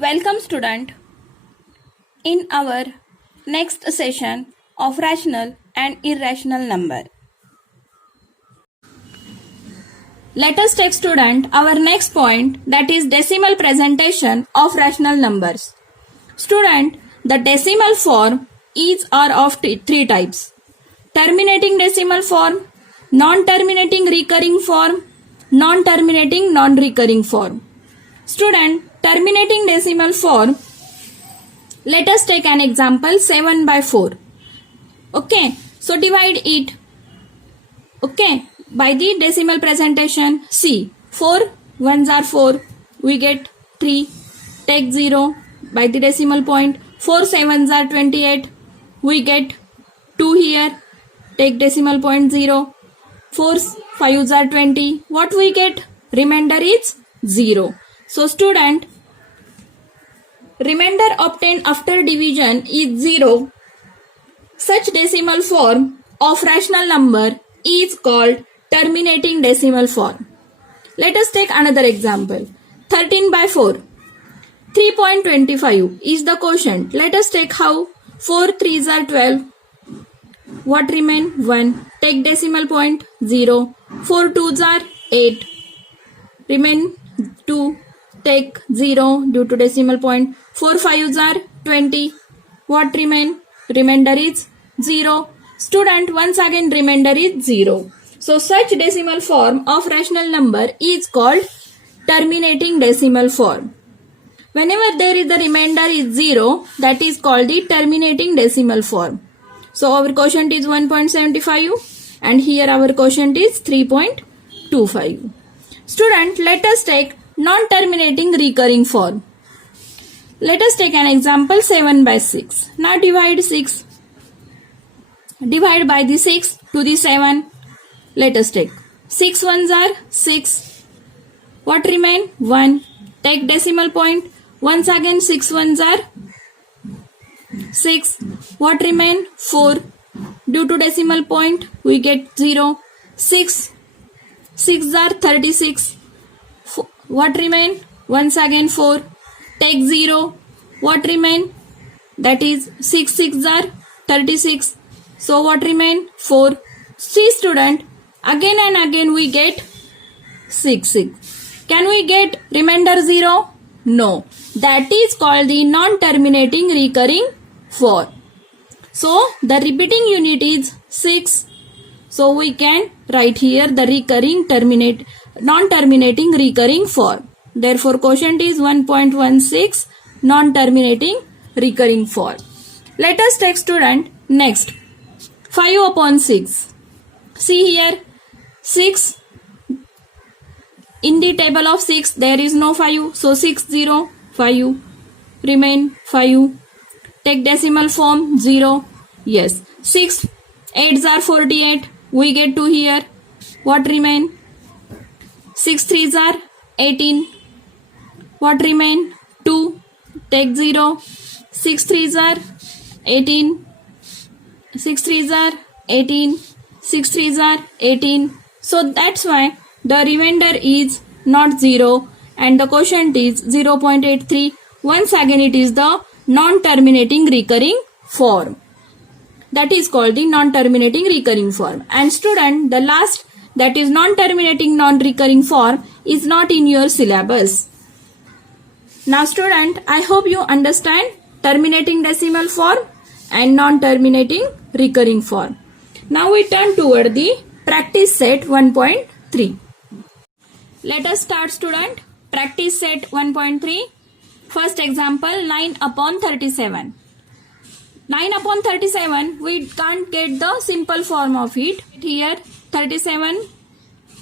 Welcome student in our next session of rational and irrational number. Let us take student our next point, that is decimal presentation of rational numbers. Student, the decimal form is or of three types: terminating decimal form, non-terminating recurring form, non-terminating non-recurring form. Student, terminating decimal form, let us take an example 7 by 4. Okay, so divide it. Okay, by the decimal presentation. See, 4 ones are 4, we get 3. Take 0 by the decimal point. 4 sevens are 28, we get 2 here. Take decimal point 0. 4 fives are 20, what we get? Remainder is 0. So student, remainder obtained after division is 0. Such decimal form of rational number is called terminating decimal form. Let us take another example. 13 by 4. 3.25 is the quotient. Let us take how. 4 3s are 12. What remain? 1. Take decimal point 0. 4 2s are 8. Remain 2. Take 0 due to decimal point. 4 5s are 20. What remain? Remainder is 0. Student, once again remainder is 0. So such decimal form of rational number is called terminating decimal form. Whenever there is the remainder is 0, that is called the terminating decimal form. So our quotient is 1.75 and here our quotient is 3.25. Student, let us take non-terminating recurring form. Let us take an example 7 by 6. Now divide 6. Divide by the 6 to the 7. Let us take 6 ones are 6. What remain? 1. Take decimal point. Once again 6 ones are 6. What remain? 4. Due to decimal point we get 0. 6. 6 are 36. What remain? Once again 4. Take 0. What remain? That is 6 6 are 36. So what remain? 4. See student, again and again we get 6 6. Can we get remainder 0? No. That is called the non-terminating recurring form. So the repeating unit is 6. So we can write here the recurring non-terminating recurring form. Therefore quotient is 1.16 non-terminating recurring form. Let us take student next 5 upon 6. See here 6. In the table of 6 there is no 5. So 6 0 5. Remain 5. Take decimal form 0. Yes. 6 8s are 48. We get 2 here. What remain? 6 3s are 18. What remain? 2. Take 0. 6 3s are 18. 6 3s are 18. 6 3s are 18. So that's why the remainder is not 0 and the quotient is 0.83. Once again it is the non-terminating recurring form. That is called the non-terminating recurring form. And student, the last, that is non-terminating non-recurring form, is not in your syllabus. Now student, I hope you understand terminating decimal form and non-terminating recurring form. Now we turn toward the practice set 1.3. Let us start student. Practice set 1.3. First example 9 upon 37. 9 upon 37, we can't get the simple form of it. Here 37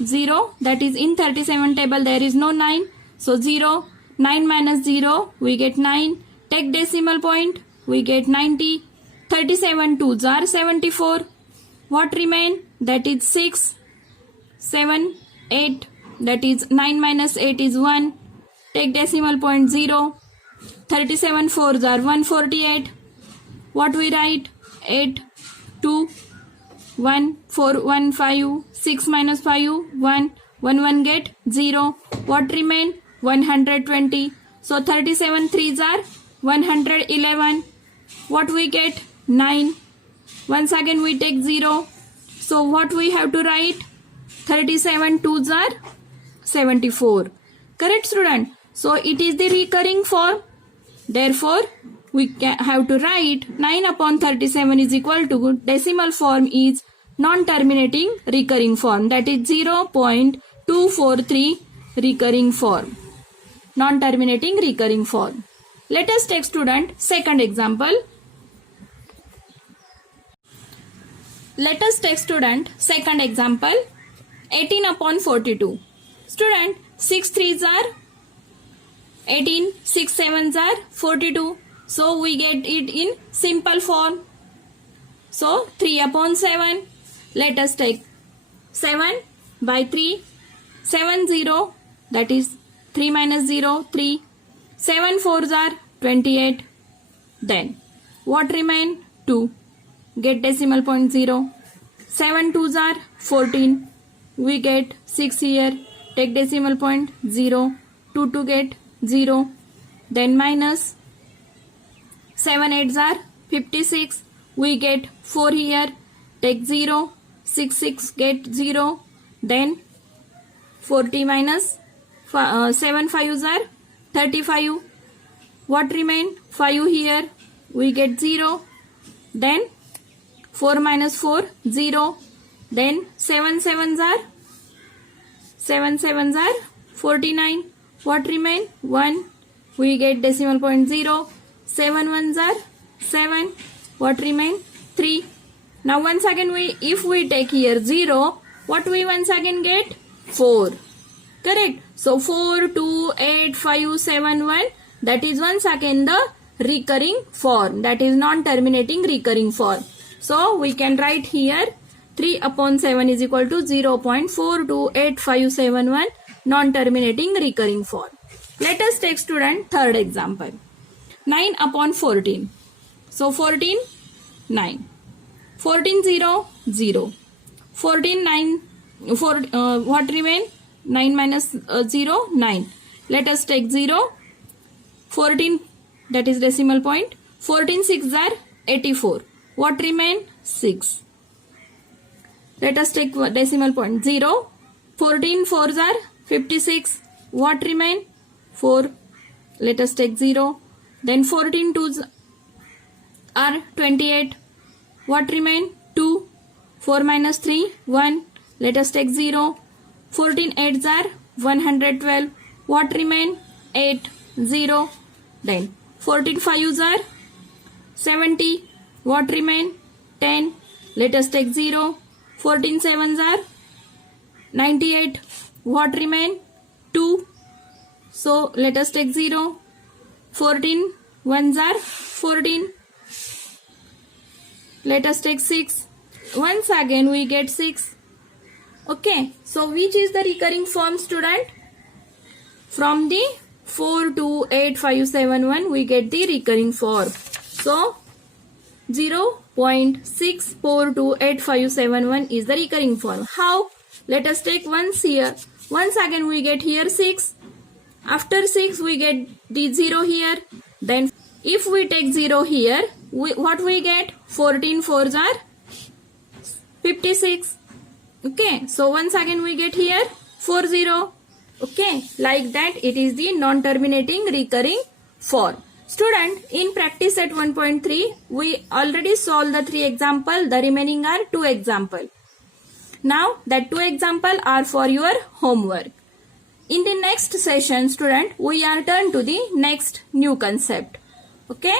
0, that is in 37 table there is no 9. So 0, 9 minus 0, we get 9. Take decimal point, we get 90. 37 2s are 74. What remain? That is 6, 7, 8. That is 9 minus 8 is 1. Take decimal point 0. 37 4s are 148. What we write? 8, 2, 1, 4, 1, 5, 6 minus 5, 1, 1, 1 get 0. What remain? 120. So 37 threes are 111. What we get? 9. Once again we take 0. So what we have to write? 37 twos are 74. Correct, student? So it is the recurring form. Therefore, we have to write 9 upon 37 is equal to decimal form is non-terminating recurring form, that is 0.243 recurring form. Non-terminating recurring form. Let us take, student, second example. Let us take, student, second example. 18 upon 42. Student, 6 threes are 18, 6 sevens are 42. So we get it in simple form. So 3 upon 7. Let us take 7 by 3. 7 0, that is 3 minus 0, 3. 7 fours are 28. Then what remain? 2. Get decimal point 0. 7 twos are 14. We get 6 here. Take decimal point 0. 2 to get 0. Then minus 7 eights are 56. We get 4 here. Take 0. 6 6 get 0. Then 40 minus 7 fives are 35. What remain? 5 here. We get 0. Then 4 minus 4, 0. Then 7 sevens are 49. What remain? 1. We get decimal point 0. 7 ones are 7. What remain? 3. Now once again if we take here 0, what we once again get? 4. Correct. So 4, 2, 8, 5, 7, 1. That is once again the recurring form. That is non-terminating recurring form. So we can write here 3 upon 7 is equal to 0.428571 non-terminating recurring form. Let us take, student, third example. 9 upon 14. So 14, 9. 14 0, 0. 14 9. What remain? 9 minus 0, 9. Let us take 0. 14, that is decimal point. 14 6 are 84. What remain? 6. Let us take decimal point 0. 14 4s are 56. What remain? 4. Let us take 0. Then 14 2s are 28. What remain? 2. 4 minus 3, 1. Let us take 0. 14 8s are 112. What remain? 8, 0. Then 14 5s are 70. What remain? 10. Let us take 0. 14 7s are 98. What remain? 2. So let us take 0. 14 1s are 14. Let us take 6. Once again we get 6. Okay. So which is the recurring form, student? From the 4285571 we get the recurring form. So 0.64285571 is the recurring form. How? Let us take ones here. Once again we get here 6. After 6 we get the 0 here. Then if we take 0 here, what we get? 14 4s are 56. Okay. So once again we get here 40. Okay. Like that it is the non-terminating recurring form. Student, in practice set 1.3, we already solved the 3 examples. The remaining are 2 examples. Now, that 2 examples are for your homework. In the next session, student, we are turn to the next new concept. Okay.